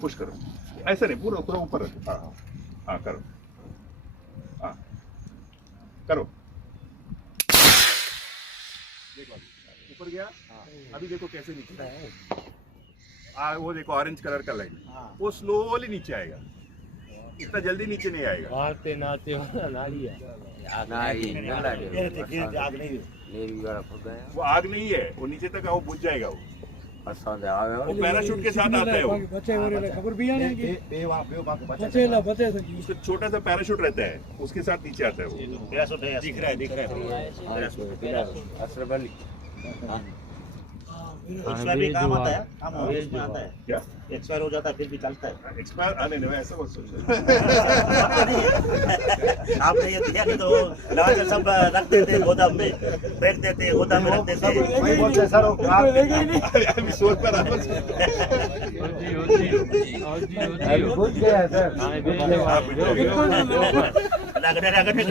Push करो, ऐसा नहीं, पूरा पूरा ऊपर रखो, हाँ हाँ हाँ, करो, हाँ करो, देखो ऊपर गया, अभी देखो कैसे नीचे वो देखो ऑरेंज कलर का लाइन, वो स्लोली नीचे आएगा, इतना जल्दी नीचे नहीं आएगा। नाते नाते नाड़ी है वो आग नहीं है, वो नीचे तक वो बुझ जाएगा, वो पैराशूट के साथ आता है, वो खबर भी आने की बचेला बचे उसका छोटा सा पैराशूट रहता है, उसके साथ नीचे आता है वो। दिख रहा है अशरफ अली एक्सपायर भी काम आता है, काम इसमें आता है, क्या एक्सपायर हो जाता है फिर भी चलता है। एक्सपायर आने नहीं, ऐसा मत सोचो। आपने ये दिया नहीं तो लगा सब रखते थे गोदाम में, फेंक देते गोदाम में रखते थे। वही बोलते हैं सर, अभी सोच पर भूल गया सर रगड़े रगड़े